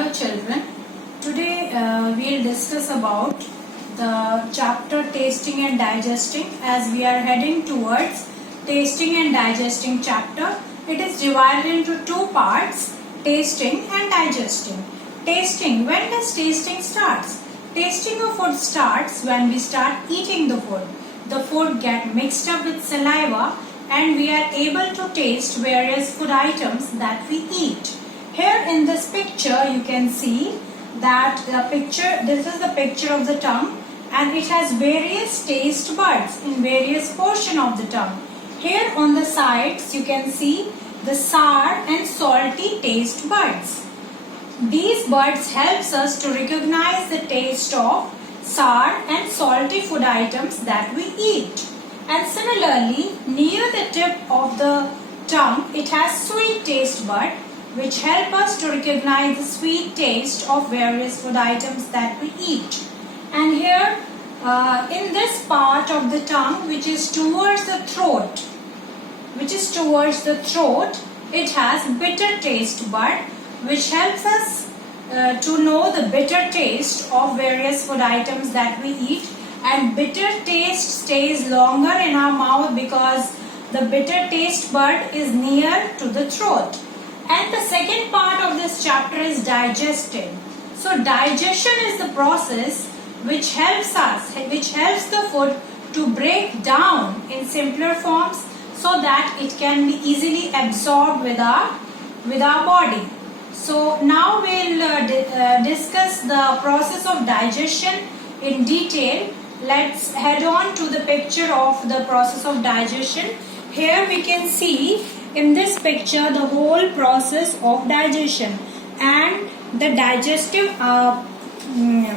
Hello children, today we'll discuss about the chapter tasting and digesting as we are heading towards tasting and digesting chapter. It is divided into two parts, tasting and digesting. Tasting, when does tasting starts? Tasting of food starts when we start eating the food. The food get mixed up with saliva and we are able to taste various food items that we eat. Here in this picture you can see that this is the picture of the tongue and it has various taste buds in various portion of the tongue. Here on the sides you can see the sour and salty taste buds. These buds helps us to recognize the taste of sour and salty food items that we eat. And similarly, near the tip of the tongue it has sweet taste bud, which help us to recognize the sweet taste of various food items that we eat. And here in this part of the tongue which is towards the throat, it has bitter taste bud, which helps us to know the bitter taste of various food items that we eat. And bitter taste stays longer in our mouth because the bitter taste bud is near to the throat. And the second part of this chapter is digesting. So digestion is the process which helps the food to break down in simpler forms so that it can be easily absorbed with our body. So now we'll discuss the process of digestion in detail. Let's head on to the picture of the process of digestion. Here we can see in this picture the whole process of digestion and the digestive and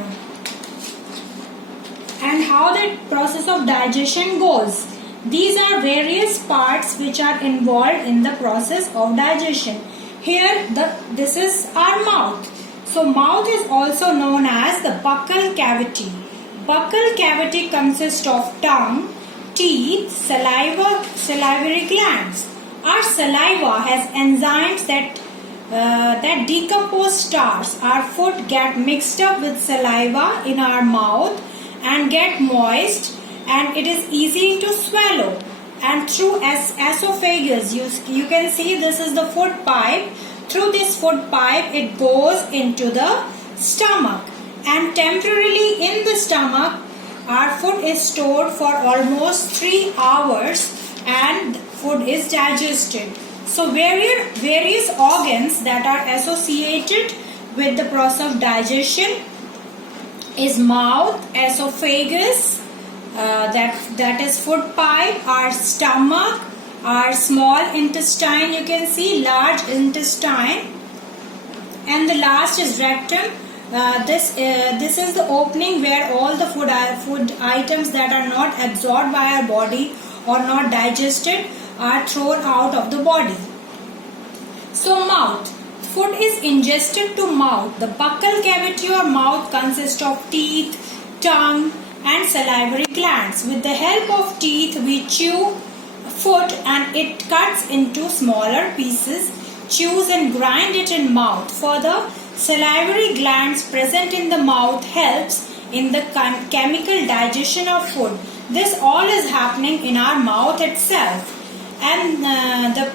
how the process of digestion goes. These are various parts which are involved in the process of digestion. Here this is our mouth. So mouth is also known as the buccal cavity. Buccal cavity consists of tongue, teeth, salivary glands. Our saliva has enzymes that decompose starch. Our food get mixed up with saliva in our mouth and get moist, and it is easy to swallow. And through esophagus, you can see this is the food pipe. Through this food pipe, it goes into the stomach, and temporarily in the stomach, our food is stored for almost 3 hours and food is digested. So various organs that are associated with the process of digestion is mouth, esophagus, that is food pipe, our stomach, our small intestine, you can see large intestine, and the last is rectum. This is the opening where all the food items that are not absorbed by our body or not digested are thrown out of the body. So mouth. Food is ingested to mouth. The buccal cavity or mouth consists of teeth, tongue and salivary glands. With the help of teeth we chew food and it cuts into smaller pieces, chews and grind it in mouth. Further, salivary glands present in the mouth helps in the chemical digestion of food. This all is happening in our mouth itself. And the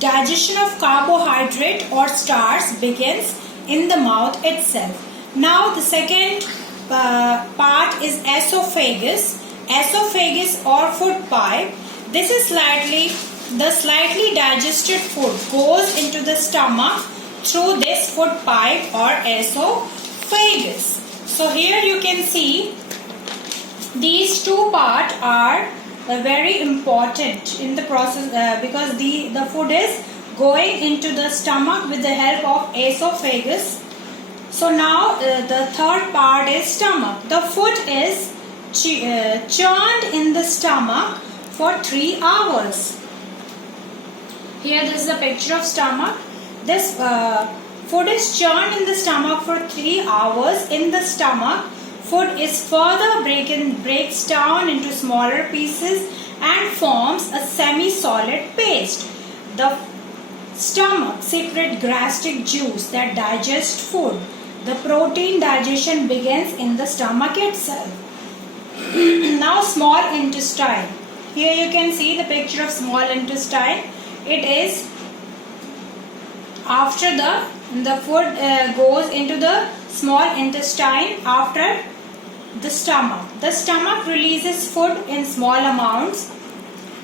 digestion of carbohydrate or starch begins in the mouth itself. Now the second part is esophagus. Esophagus or food pipe. This is slightly digested food goes into the stomach through this food pipe or esophagus. So here you can see these two parts are very important in the process because the food is going into the stomach with the help of esophagus. So now the third part is stomach. The food is churned in the stomach for 3 hours. Here this is a picture of stomach. This food is churned in the stomach for 3 hours. In the stomach, food is further breaks down into smaller pieces and forms a semi-solid paste. The Stomach secrete gastric juice that digests food. The protein digestion begins in the stomach itself. Now small intestine. Here you can see the picture of small intestine. It is after the food goes into the small intestine after the stomach. The stomach releases food in small amounts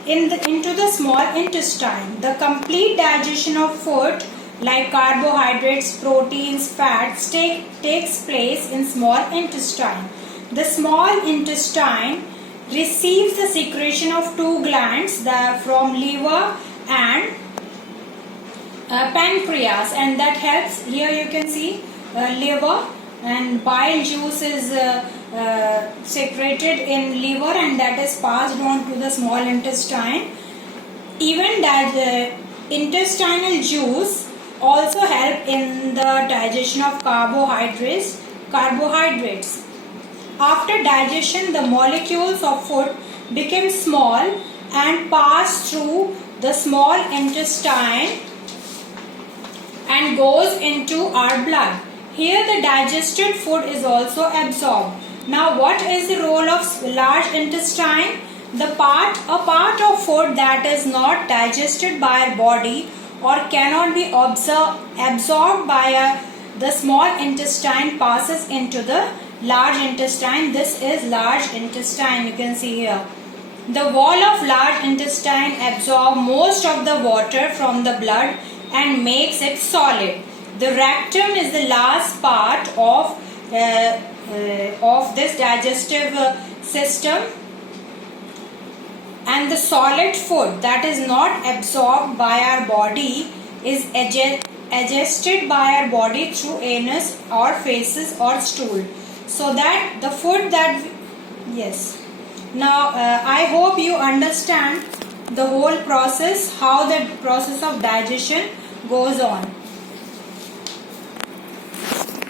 into the small intestine. The complete digestion of food like carbohydrates, proteins, fats takes place in small intestine. The small intestine receives the secretion of two glands from liver and pancreas, and that helps. Here you can see liver and bile juice is secreted in liver, and that is passed on to the small intestine. Even intestinal juice also help in the digestion of carbohydrates. After digestion, the molecules of food become small and pass through the small intestine and goes into our blood. Here the digested food is also absorbed. Now what is the role of large intestine? A part of food that is not digested by our body or cannot be absorbed by the small intestine passes into the large intestine. This is large intestine, you can see here. The wall of large intestine absorbs most of the water from the blood and makes it solid. The rectum is the last part of this digestive system, and the solid food that is not absorbed by our body is digested by our body through anus or feces or stool. So that the food that yes. Now I hope you understand the whole process, how the process of digestion goes on.